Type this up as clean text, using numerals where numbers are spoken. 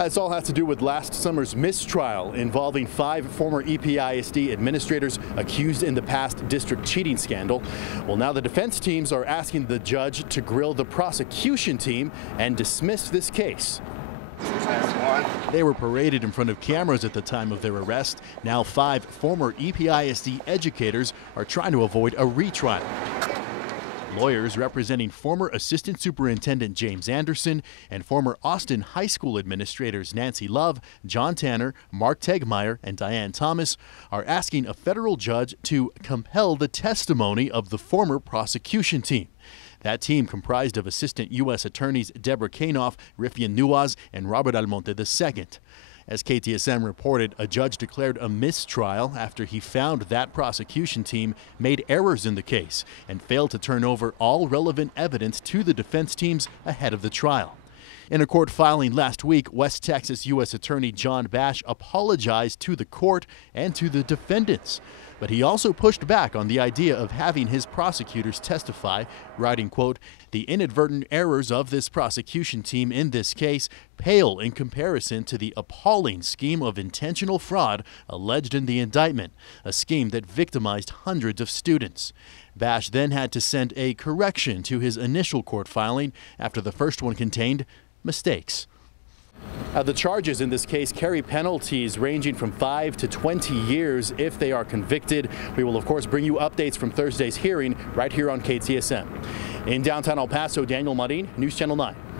This all has to do with last summer's mistrial involving 5 former EPISD administrators accused in the past district cheating scandal. Well, now the defense teams are asking the judge to grill the prosecution team and dismiss this case. They were paraded in front of cameras at the time of their arrest. Now 5 former EPISD educators are trying to avoid a retrial. Lawyers representing former Assistant Superintendent James Anderson and former Austin High School administrators Nancy Love, John Tanner, Mark Tegmeyer, and Diane Thomas are asking a federal judge to compel the testimony of the former prosecution team. That team comprised of Assistant U.S. Attorneys Deborah Kanoff, Riffian Nuaz, and Robert Almonte II. As KTSM reported, a judge declared a mistrial after he found that prosecution team made errors in the case and failed to turn over all relevant evidence to the defense teams ahead of the trial. In a court filing last week, West Texas U.S. Attorney John Bash apologized to the court and to the defendants. But he also pushed back on the idea of having his prosecutors testify, writing, quote, "The inadvertent errors of this prosecution team in this case pale in comparison to the appalling scheme of intentional fraud alleged in the indictment, a scheme that victimized hundreds of students." Bash then had to send a correction to his initial court filing after the first one contained mistakes. The charges in this case carry penalties ranging from 5 to 20 years if they are convicted. We will, of course, bring you updates from Thursday's hearing right here on KTSM. In downtown El Paso, Daniel Marin, News Channel 9.